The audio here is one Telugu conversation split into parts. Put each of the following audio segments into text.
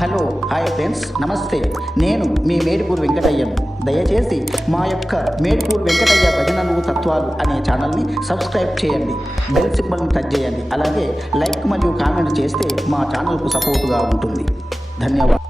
హలో హాయ్ ఫ్రెండ్స్, నమస్తే. నేను మీ మేడిపూర్ వెంకటయ్యను. దయచేసి మా యొక్క మేడిపూర్ వెంకటయ్య భజనలు తత్వాలు అనే ఛానల్ని సబ్స్క్రైబ్ చేయండి, బెల్ సింబల్ని టచ్ చేయండి. అలాగే లైక్ మరియు కామెంట్ చేస్తే మా ఛానల్కు సపోర్టుగా ఉంటుంది. ధన్యవాదాలు.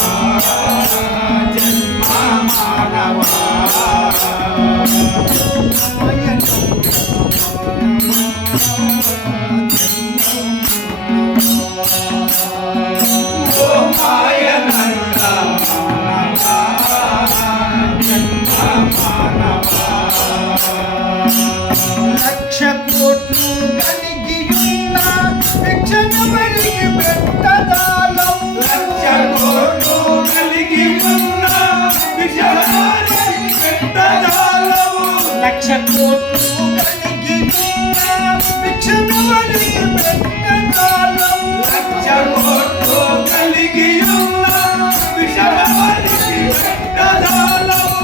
Oh, లక్ష కోట్లు కలిగియున్న భిక్షమెవరికి పెట్టదాలం లక్ష కోట్లు కలిగి ఉన్న భిక్షమెవరికి పెట్టదాలవు లక్ష కోట్లు కలిగియున్న భిక్షమెవరికి పెట్టదాలం లక్ష కోట్లు కలిగి ఉన్న భిక్షమెవరికి పెట్టదాలవు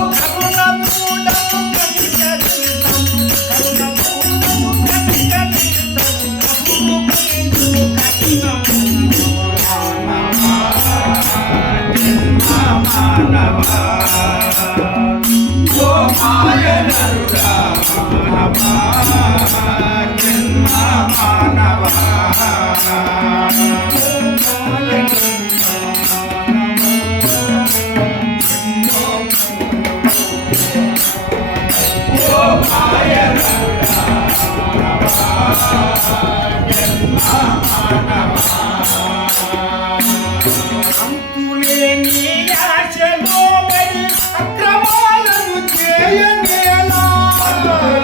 అంతులేని ఆశలో పడి అక్రమాలను చేయనేలా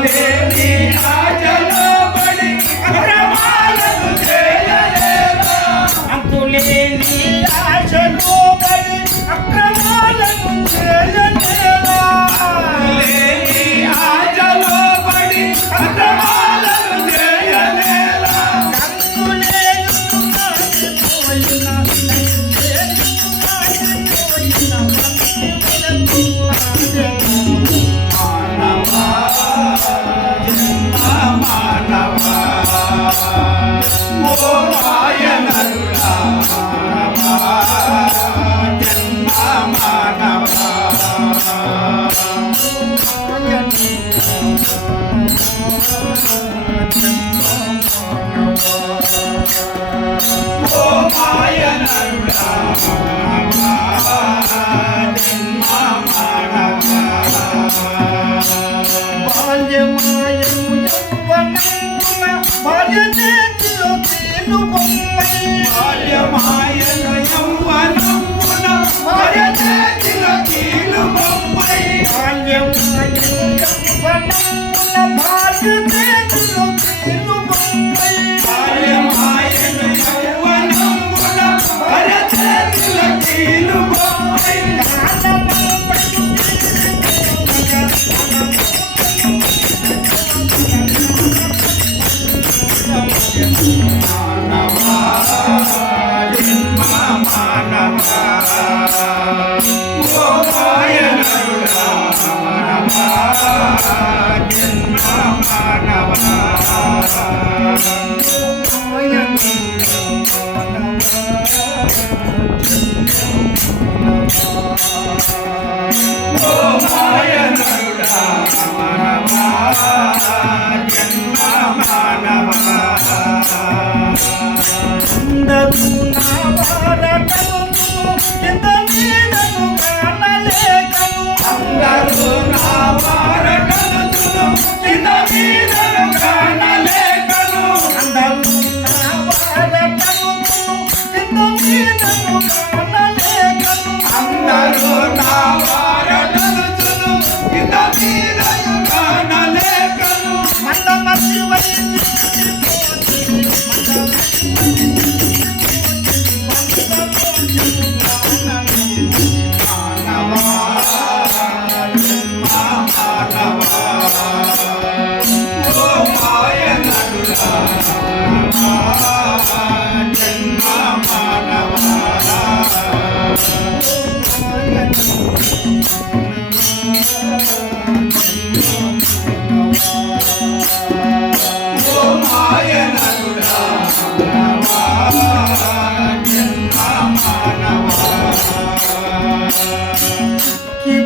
లేని ఆశలో పడి అక్రమాలను చేయలేవా అంతులేని ఆశలో పడి అక్రమాలను చేయనేలా లేని ఆశలో పడి అక్రమాలను చేయలేవా బాల్యమాయము యవ్వనమున భార్య చేతిలో కీలుబొమ్మై బాల్యమాయను యౌవనమున భార్య చేతిలో కీలుబొమ్మై బాల్యమాయము యవ్వనమున భార్య చేతిలో కీలుబొమ్మై బాల్యమాయను యౌవనమున భార్య చేతిలో కీలుబొమ్మై అందరూ నా భారతము ఎంత మీదను కానలేకను అందరూ నా భారతమును కింద మీదను కానలేకను అందరూ నా భారతము ఎంత మీదను కానలేకను అందరూ నా భారతమును కింద మీదను కానలేకను మందమతి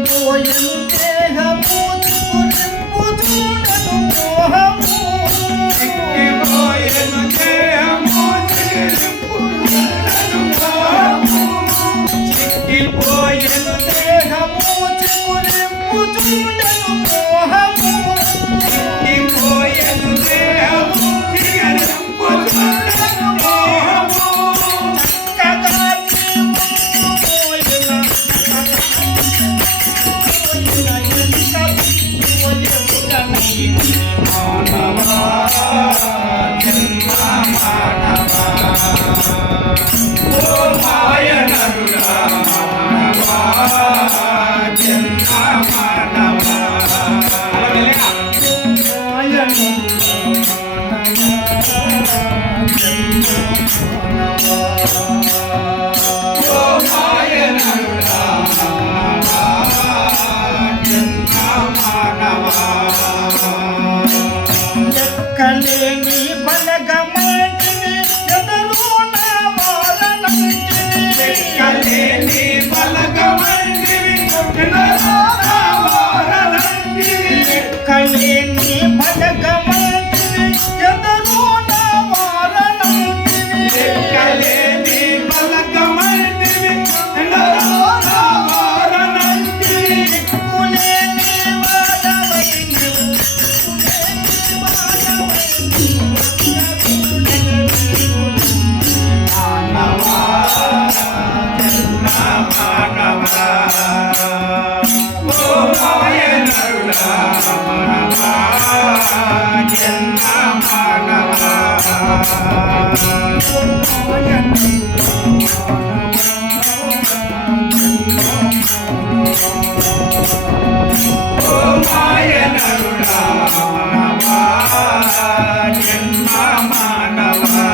పోయను దేహము నింపుతుండను మోహము పోయను దేహము నింపుతుండను మోహము నరుడా జన్మ మానవా ఎక్కలేని బలగమంటిని ఎదరు నా వారనంటిని ఎక్కలేని బలగమంటివి ఎదరు నా వారనంటివి ఎక్కలేని బలగమంటిని ఎదరు నా వారనంటిని ఎక్కలేని బలగమంటివి ఎదరు నా వారనంటివి దిక్కులేని వాడవై నీవు మానవా జన్మ మానవా ఓ మాయ నరుడా మానవా జన్మ మానవా ఓ మాయ నరుడా మానవా జన్మ మానవా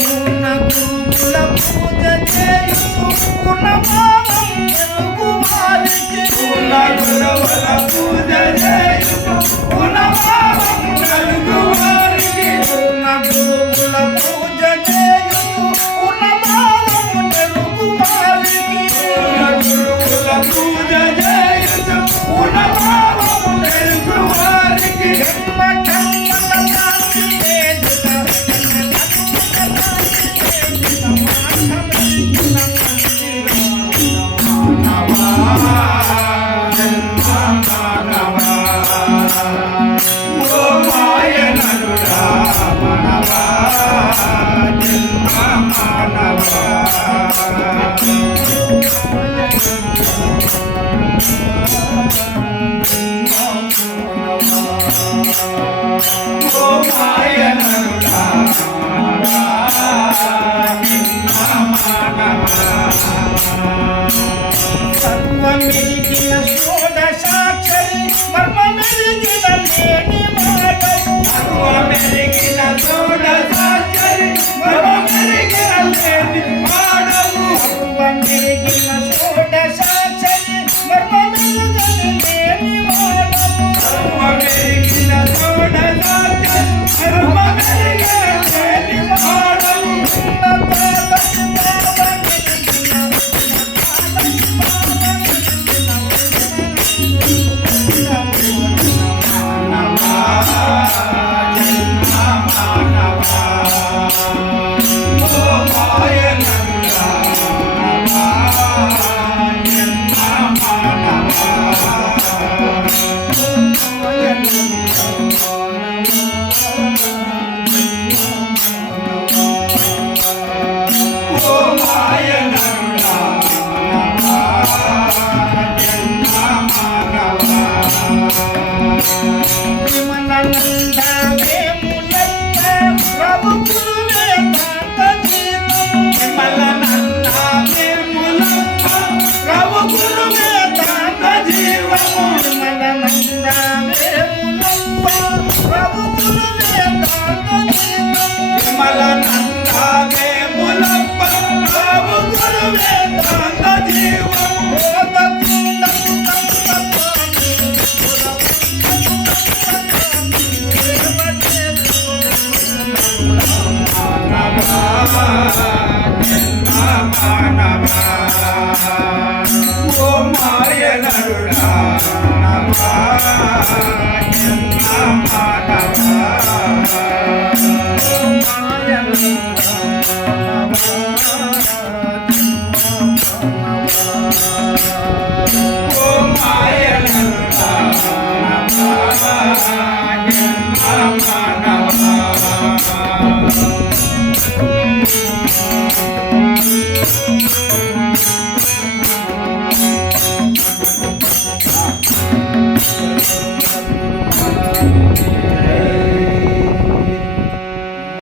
పూర్ణ గురువుల పూజ చేయుచు పూర్ణ భావం తెలుగు వారికి పూర్ణ గురువుల పూజ చేయుచు పూర్ణ భావం నలుగు వారికి పూర్ణ గురువుల పూజ చేయుచు పూర్ణ భావం తెలుగు వారికి పూర్ణ గురువుల పూజ చేయుచు పూర్ణ భావం నలుగు వారికి జన్మ జన్మల శాంతి వేదిక మానవా జన్మ మానవా ఓ మాయ నరుడా మానవా జన్మ మానవా ఓ మాయ నరుడా మానవా జన్మ మానవా సర్వమెరిగిన షోడశాక్షరి మర్మమెరిగిన లేని మాటలు సర్వమెరిగిన చూడసాచరి మరమెరిగిన లేని మాడవు సర్వమెరిగిన షోడశాక్షరి మర్మమెరిగిన లేని మాటలు సర్వమెరిగిన చూడసాచరి మరమెరిగిన లేని మాడవు మానవా జన్మ మానవా ఓ మాయ నరుడా మానవా జన్మ మానవా ఓ మాయ నరుడా మానవా జన్మ మానవా ప్రభు గురువే తాత జీతం విమలనంద నిర్మలమ్మ ప్రభు గురువే తాత జీవము విమలనంద వేములమ్మ ప్రభు గురువే తాత జీవము మానవా జన్మ మానవా ఓ మాయ నరుడా మానవా జన్మ మానవా ఓ మాయ నరుడా మానవా జన్మ మానవా